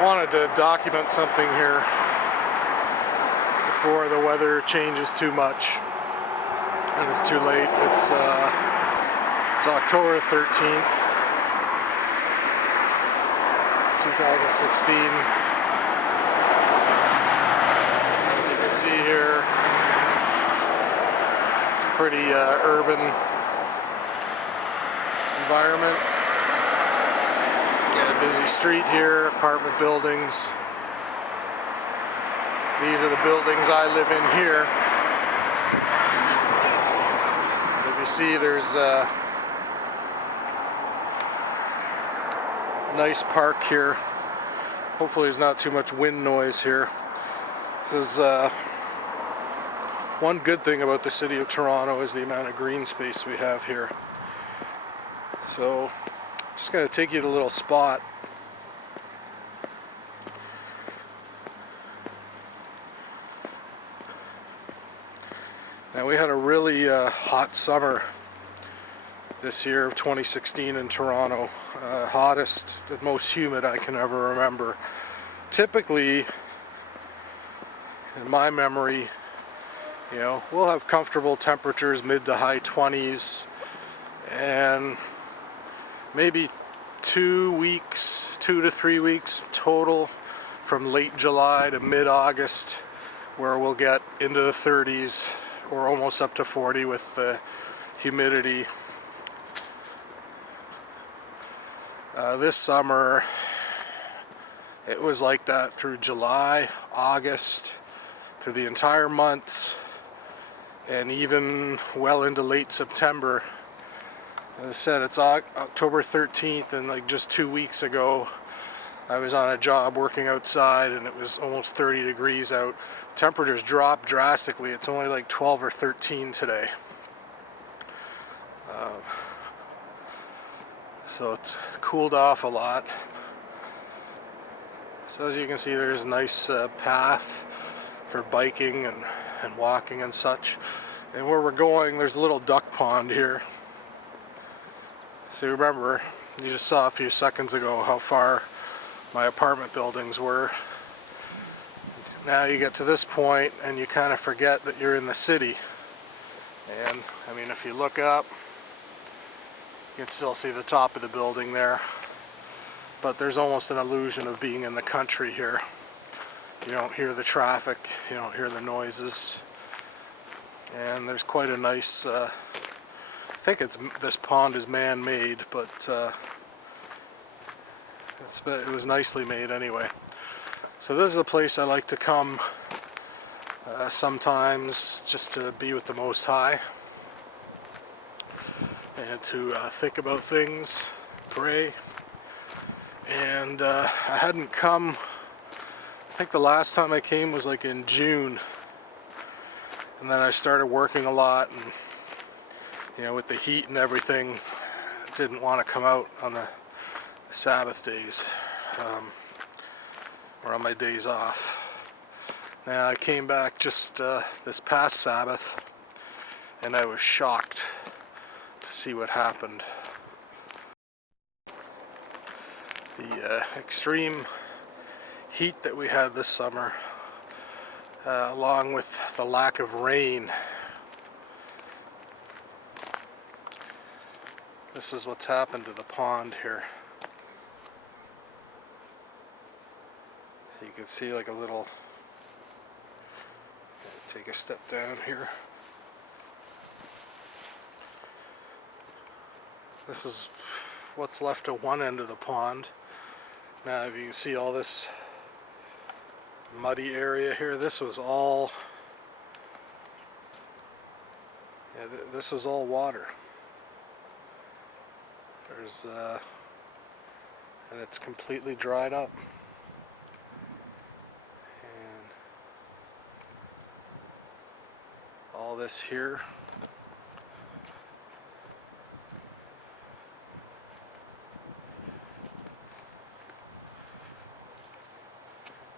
Wanted to document something here before the weather changes too much and it's too late. It's October 13th, 2016. As you can see here, it's a pretty urban environment. Got a busy street here, apartment buildings. These are the buildings I live in here. If you see, there's a nice park here. Hopefully there's not too much wind noise here. This is one good thing about the city of Toronto is the amount of green space we have here. So just going to take you to a little spot. Now we had a really hot summer this year of 2016 in Toronto. Hottest and most humid I can ever remember. Typically, in my memory, you know, we'll have comfortable temperatures, mid to high 20s, and maybe 2 to 3 weeks total from late July to mid-August, where we'll get into the 30s or almost up to 40 with the humidity. This summer it was like that through July, August, through the entire months, and even well into late September. As I said, it's October 13th, and like just 2 weeks ago I was on a job working outside and it was almost 30 degrees out. Temperatures dropped drastically. It's only like 12 or 13 today. So it's cooled off a lot. So as you can see, there's a nice path for biking and walking and such. And where we're going, there's a little duck pond here. So you remember, you just saw a few seconds ago how far my apartment buildings were. Now you get to this point and you kind of forget that you're in the city. And I mean, if you look up, you can still see the top of the building there. But there's almost an illusion of being in the country here. You don't hear the traffic, you don't hear the noises. And there's quite a nice, I think this pond is man-made, but it was nicely made anyway. So this is a place I like to come sometimes just to be with the Most High and to think about things, pray. And I hadn't come, I think the last time I came was like in June, and then I started working a lot, and you know, with the heat and everything, didn't want to come out on the Sabbath days or on my days off. Now I came back just this past Sabbath, and I was shocked to see what happened. The extreme heat that we had this summer, along with the lack of rain. This is what's happened to the pond here. So you can see like a little, take a step down here. This is what's left of one end of the pond. Now if you can see all this muddy area here, this was all, this was all water. There's and it's completely dried up. And all this here,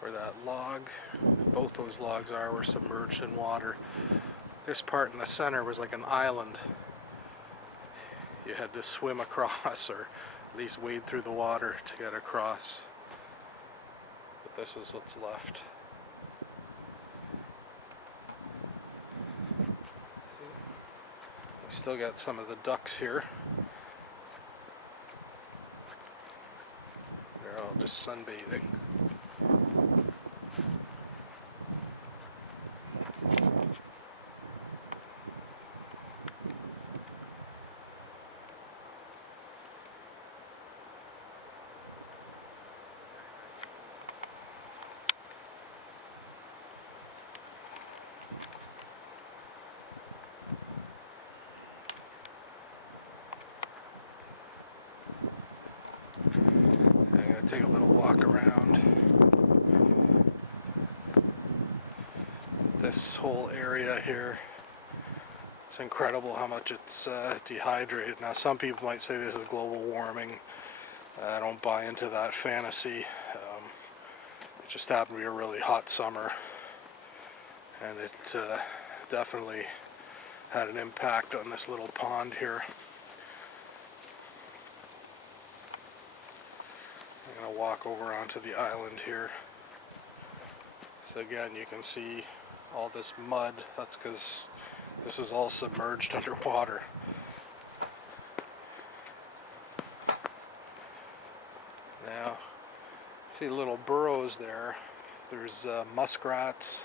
where that log, both those logs were submerged in water. This part in the center was like an island. You had to swim across, or at least wade through the water to get across. this is what's left. We still got some of the ducks here. They're all just sunbathing. Take a little walk around this whole area here. It's incredible how much it's dehydrated. Now some people might say this is global warming. I don't buy into that fantasy. It just happened to be a really hot summer, and it definitely had an impact on this little pond here. I'm going to walk over onto the island here. So again, you can see all this mud. That's because this is all submerged underwater. Now, see little burrows there. There's muskrats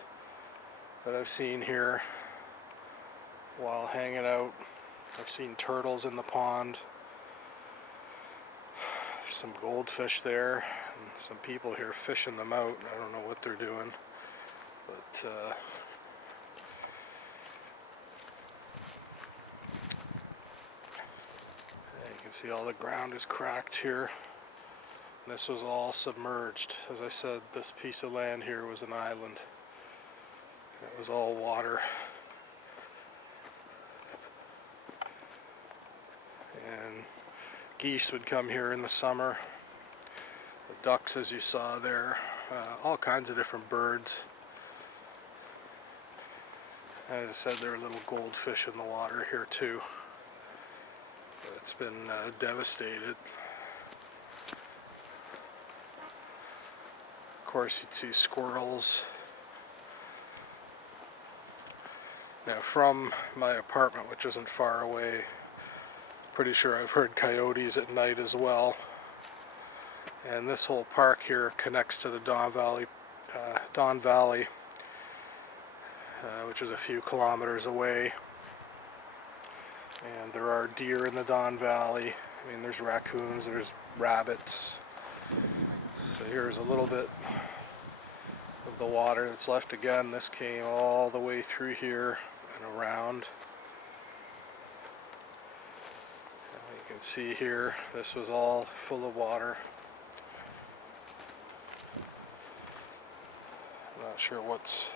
that I've seen here while hanging out. I've seen turtles in the pond. Some goldfish there, and some people here fishing them out. I don't know what they're doing, but you can see all the ground is cracked here. And this was all submerged. As I said, this piece of land here was an island. It was all water. And geese would come here in the summer. The ducks, as you saw there, all kinds of different birds. As I said, there are little goldfish in the water here too. It's been devastated. Of course, you'd see squirrels. Now, from my apartment, which isn't far away, pretty sure I've heard coyotes at night as well. And this whole park here connects to the Don Valley, which is a few kilometers away. And there are deer in the Don Valley. I mean, there's raccoons, there's rabbits. So here's a little bit of the water that's left. Again, this came all the way through here and around. You can see here, this was all full of water. I'm not sure what's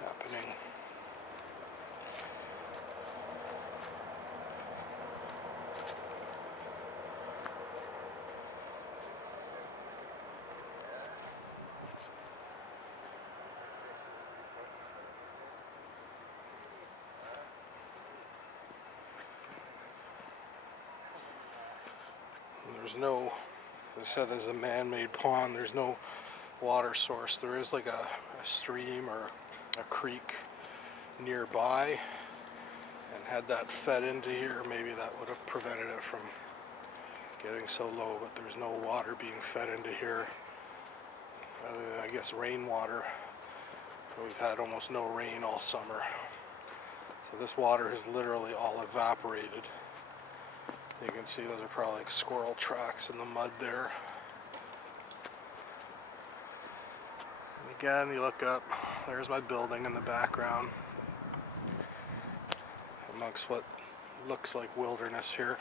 happening. There's no, as I said, there's a man-made pond. There's no water source. There is like a stream or a creek nearby, and had that fed into here, maybe that would have prevented it from getting so low, but there's no water being fed into here other than, I guess, rainwater. We've had almost no rain all summer, so this water has literally all evaporated. You can see those are probably like squirrel tracks in the mud there. And again, you look up, there's my building in the background, amongst what looks like wilderness here.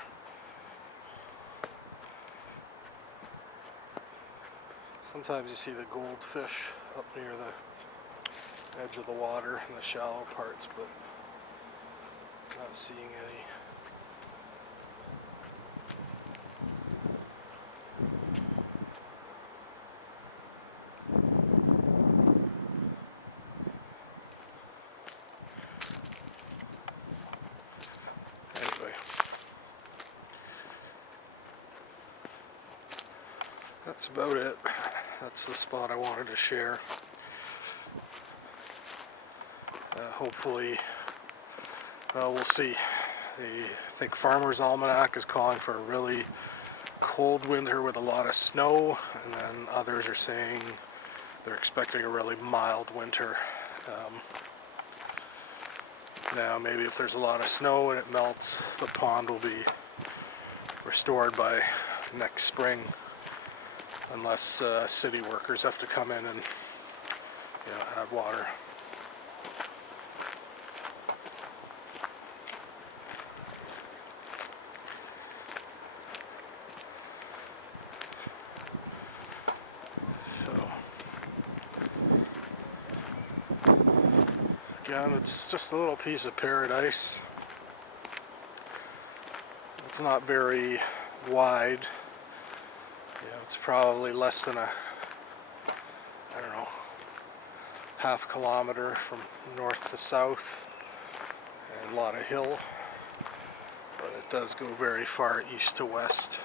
Sometimes you see the goldfish up near the edge of the water in the shallow parts, but not seeing any. that's about it. That's the spot I wanted to share. Hopefully, well, we'll see. I think Farmer's Almanac is calling for a really cold winter with a lot of snow, and then others are saying they're expecting a really mild winter. Now maybe if there's a lot of snow and it melts, the pond will be restored by next spring, unless city workers have to come in and add water. Again, it's just a little piece of paradise. It's not very wide. It's probably less than I don't know, half kilometer from north to south, and a lot of hill. But it does go very far east to west.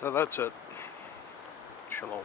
So that's it. Shalom.